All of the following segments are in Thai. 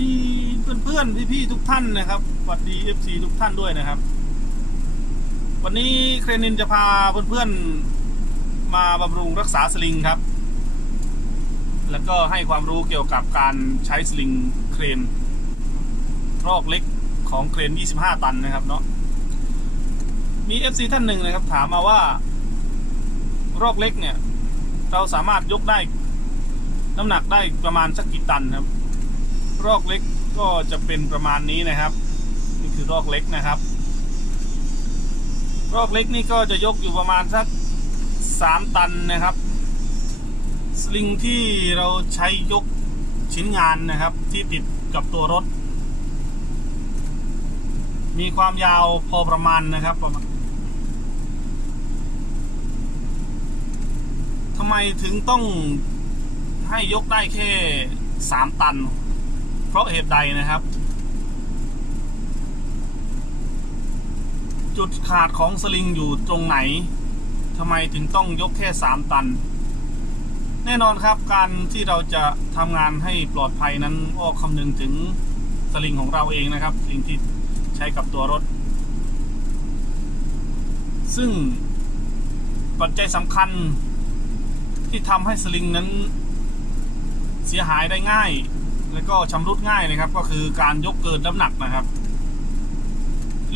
ดีเพื่อนๆพี่ๆทุกท่านนะครับสวัสดี FC ทุกท่านด้วยนะครับ วันนี้เครนินจะพาเพื่อนๆมาบำรุงรักษาสลิงครับ แล้วก็ให้ความรู้เกี่ยวกับการใช้สลิงเครนรอกเล็กของเครน 25 ตันนะครับเนาะมี FC ท่านหนึ่งนะครับ ถามมาว่า รอกเล็กเนี่ย เราสามารถยกได้ น้ำหนักได้ประมาณสักกี่ตันครับ รอกเล็กก็จะเป็นประมาณนี้นะครับนี่คือรอกเล็กนะครับ รอกเล็กนี่ก็จะยกอยู่ประมาณสักสามตันนะครับ สลิงที่เราใช้ยกชิ้นงานนะครับที่ติดกับตัวรถ มีความยาวพอประมาณนะครับประมาณทำไมถึงต้องให้ยกได้แค่สามตัน เพราะเหตุใดนะครับ จุดขาดของสลิงอยู่ตรงไหนทำไมถึงต้องยกแค่สามตัน แน่นอนครับการที่เราจะทำงานให้ปลอดภัยนั้นก็คำนึงถึงสลิงของเราเองนะครับสลิงที่ใช้กับตัวรถ ซึ่งปัจจัยสำคัญที่ทำให้สลิงนั้นเสียหายได้ง่าย แล้วก็ชำรุดง่ายนะครับ ก็คือการยกเกินน้ำหนักนะครับ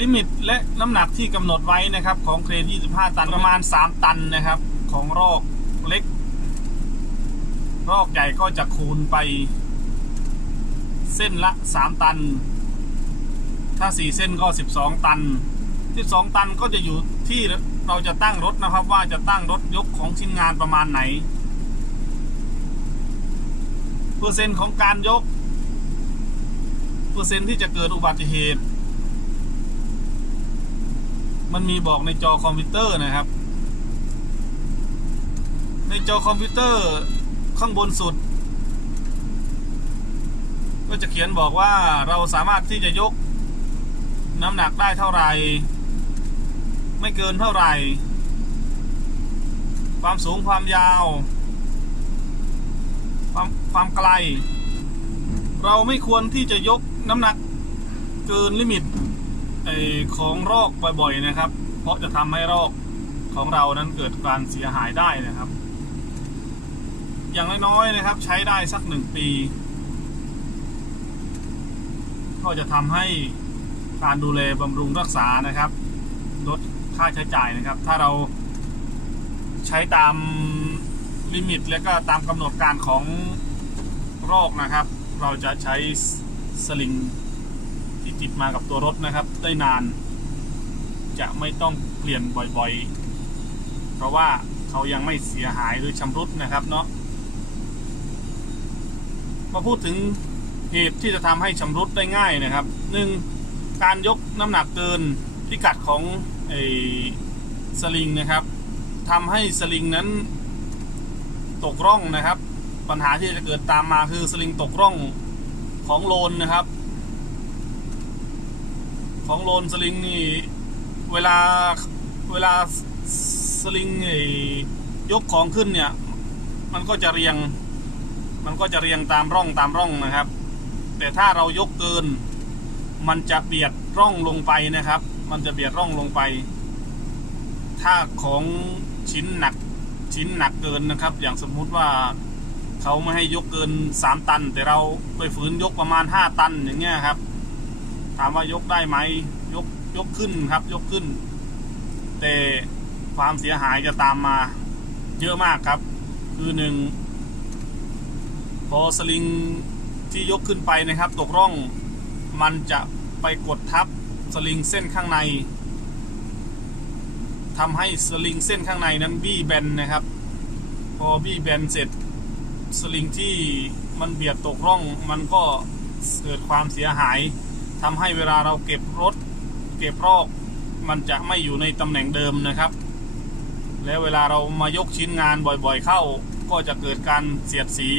ลิมิตและน้ำหนักที่กำหนดไว้นะครับ ของเครน 25 ตันประมาณ 3 ตันนะครับ ของรอกเล็ก รอกใหญ่ก็จะคูณไป เส้นละ 3 ตัน ถ้า 4 เส้นก็ 12 ตัน 12 ตันก็จะอยู่ที่เราจะตั้งรถนะครับ ว่าจะตั้งรถยกของชิ้นงานประมาณไหน เปอร์เซ็นต์ของการยก เปอร์เซ็นต์ที่จะเกิดอุบัติเหตุ มันมีบอกในจอคอมพิวเตอร์นะครับ ในจอคอมพิวเตอร์ข้างบนสุด ก็จะเขียนบอกว่าเราสามารถที่จะยกน้ำหนักได้เท่าไหร่ ไม่เกินเท่าไหร่ ความสูงความยาว ความไกล เราไม่ควรที่จะยกน้ำหนักเกินลิมิตอของรอกบ่อยๆนะครับ เพราะจะทำให้รอกของเรานั้นเกิดการเสียหายได้นะครับ อย่างน้อยๆนะครับ ใช้ได้สักหนึ่งปี ก็จะทำให้การดูแลบำรุงรักษานะครับลดค่าใช้จ่ายนะครับ ถ้าเราใช้ตามลิมิตและก็ตามกำหนดการของ โรคนะครับ เราจะใช้สลิงที่ติดมากับตัวรถนะครับ ได้นาน จะไม่ต้องเปลี่ยนบ่อยๆ เพราะว่าเขายังไม่เสียหายหรือชำรุดนะครับเนาะมาพูดถึงเหตุที่จะทำให้ชำรุดได้ง่ายนะครับหนึ่งการยกน้ำหนักเกินพิกัดของไอ้สลิงนะครับทำให้สลิงนั้นตกร่องนะครับ ปัญหาที่จะเกิดตามมาคือสลิงตกร่องของโลนนะครับ ของโลนสลิงนี่เวลาเวลาสลิงยกของขึ้นเนี่ย มันก็จะเรียง มันก็จะเรียงตามร่องตามร่องนะครับ แต่ถ้าเรายกเกิน มันจะเบียดร่องลงไปนะครับ มันจะเบียดร่องลงไป ถ้าของชิ้นหนักชิ้นหนักเกินนะครับ อย่างสมมุติว่า เขาไม่ให้ยกเกิน 3 ตัน แต่เราไปฝืนยกประมาณ 5 ตันอย่างเงี้ยครับ ถามว่ายกได้ไหมยกยกขึ้นครับ ยกขึ้น แต่ความเสียหายจะตามมาเยอะมากครับ คือหนึ่งพอสลิงที่ยกขึ้นไปนะครับ ตกร่องมันจะไปกดทับสลิงเส้นข้างในทำให้สลิงเส้นข้างในนั้นบี้แบนนะครับ พอบี้แบนเสร็จ สลิงที่มันเบียดตกร่องมันก็เกิดความเสียหายทำให้เวลาเราเก็บรถ เก็บรอกมันจะไม่อยู่ในตำแหน่งเดิมนะครับ แล้วเวลาเรามายกชิ้นงานบ่อยๆเข้า ก็จะเกิดการเสียดสี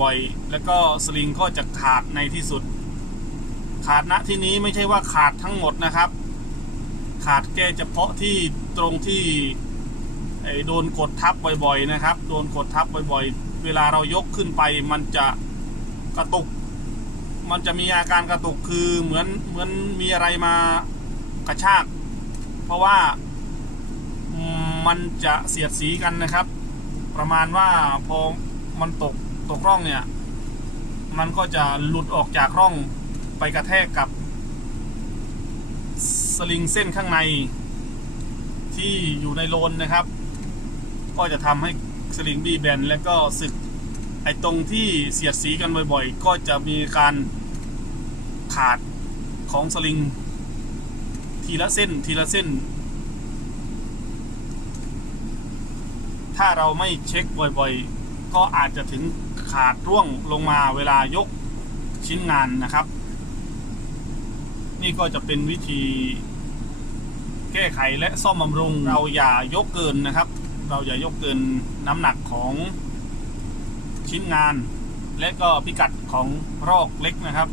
บ่อยๆ แล้วก็สลิงก็จะขาดในที่สุด ขาดณที่นี้ไม่ใช่ว่าขาดทั้งหมดนะครับ ขาดแค่เฉพาะที่ตรงที่โดนกดทับบ่อยๆนะครับ โดนกดทับบ่อยๆ เวลาเรายกขึ้นไปมันจะกระตุก มันจะมีอาการกระตุกคือเหมือนเหมือนมีอะไรมากระชาก เพราะว่ามมันจะเสียดสีกันนะครับ ประมาณว่าพอมันตกตกร่องเนี่ย มันก็จะหลุดออกจากร่องไปกระแทกกับสลิงเส้นข้างในที่อยู่ในโลนนะครับ ก็จะทำให้ สลิงบีแบนและก็สึกไอ้ตรงที่เสียดสีกันบ่อยๆ ก็จะมีการขาดของสลิง ทีละเส้นทีละเส้น ถ้าเราไม่เช็คบ่อยๆ ก็อาจจะถึงขาดร่วงลงมาเวลายกชิ้นงานนะครับ นี่ก็จะเป็นวิธีแก้ไขและซ่อมบำรุงเราอย่ายกเกินนะครับ เราอย่ายกเกินน้ำหนักของชิ้นงาน และก็พิกัดของรอกเล็กนะครับ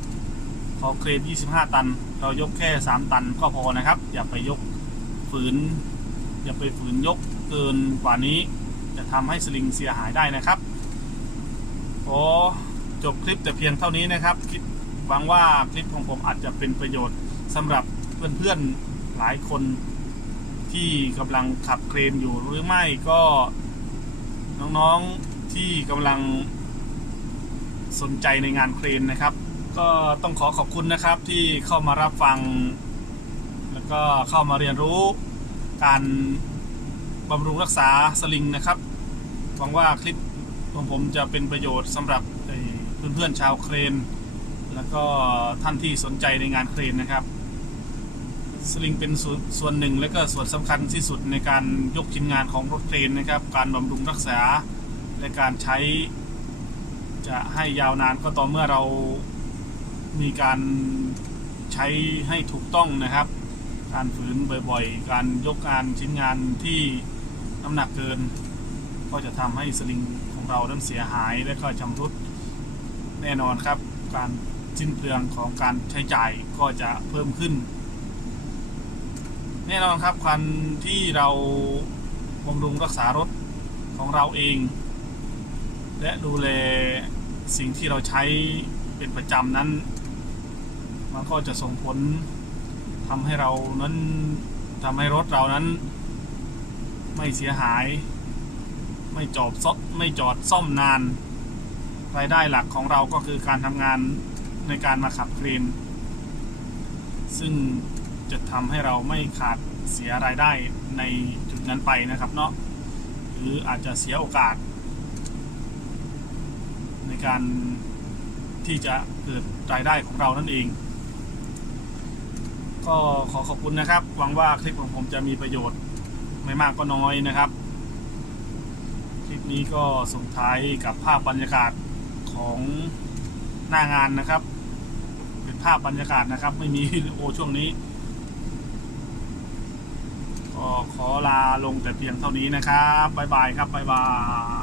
ขอเครน25 ตัน เรายกแค่ 3 ตันก็พอนะครับ อย่าไปยกฝืน อย่าไปฝืนยกเกินกว่านี้ จะทำให้สลิงเสียหายได้นะครับโอ้จบคลิปแต่เพียงเท่านี้นะครับคิดหวังว่าคลิปของผมอาจจะเป็นประโยชน์สำหรับเพื่อนๆหลายคน ที่กำลังขับเครนอยู่หรือไม่ก็น้องๆที่กำลังสนใจในงานเครนนะครับ ก็ต้องขอขอบคุณนะครับที่เข้ามารับฟัง แล้วก็เข้ามาเรียนรู้การบำรุงรักษาสลิงนะครับหวังว่าคลิปของผมจะเป็นประโยชน์สำหรับเพื่อนๆชาวเครน แล้วก็ท่านที่สนใจในงานเครนนะครับ สลิงเป็นส่วนส่วนหนึ่ง และก็ส่วนสำคัญที่สุดในการยกชิ้นงานของรถเครนนะครับ การบำรุงรักษาและการใช้ จะให้ยาวนานก็ต่อเมื่อเรามีการใช้ให้ถูกต้องนะครับ การฝืนบ่อยๆ การยกงานชิ้นงานที่น้ำหนักเกิน ก็จะทำให้สลิงของเรานั้นเสียหายและก็ชำรุดแน่นอนครับ การสิ้นเปลืองของการใช้จ่ายก็จะเพิ่มขึ้น แน่นอนครับการที่เราบำรุงรักษารถของเราเอง และดูแลสิ่งที่เราใช้เป็นประจำนั้น มันก็จะส่งผลทำให้เรานั้นทำให้รถเรานั้น ไม่เสียหาย ไม่จอบซอไม่จอดซ่อมนาน รายได้หลักของเราก็คือการทำงานในการมาขับเครนซึ่ง จะทำให้เราไม่ขาดเสียรายได้ในจุดนั้นไปนะครับเนาะหรืออาจจะเสียโอกาส ในการที่จะเกิดรายได้ของเรานั่นเอง ก็ขอขอบคุณนะครับ หวังว่าคลิปของผมจะมีประโยชน์ไม่มากก็น้อยนะครับ คลิปนี้ก็ส่งท้ายกับภาพบรรยากาศของหน้างานนะครับ เป็นภาพบรรยากาศนะครับ ไม่มีวิดีโอช่วงนี้ ก็ขอลาลงแต่เพียงเท่านี้นะครับบ๊ายบายครับบ๊ายบาย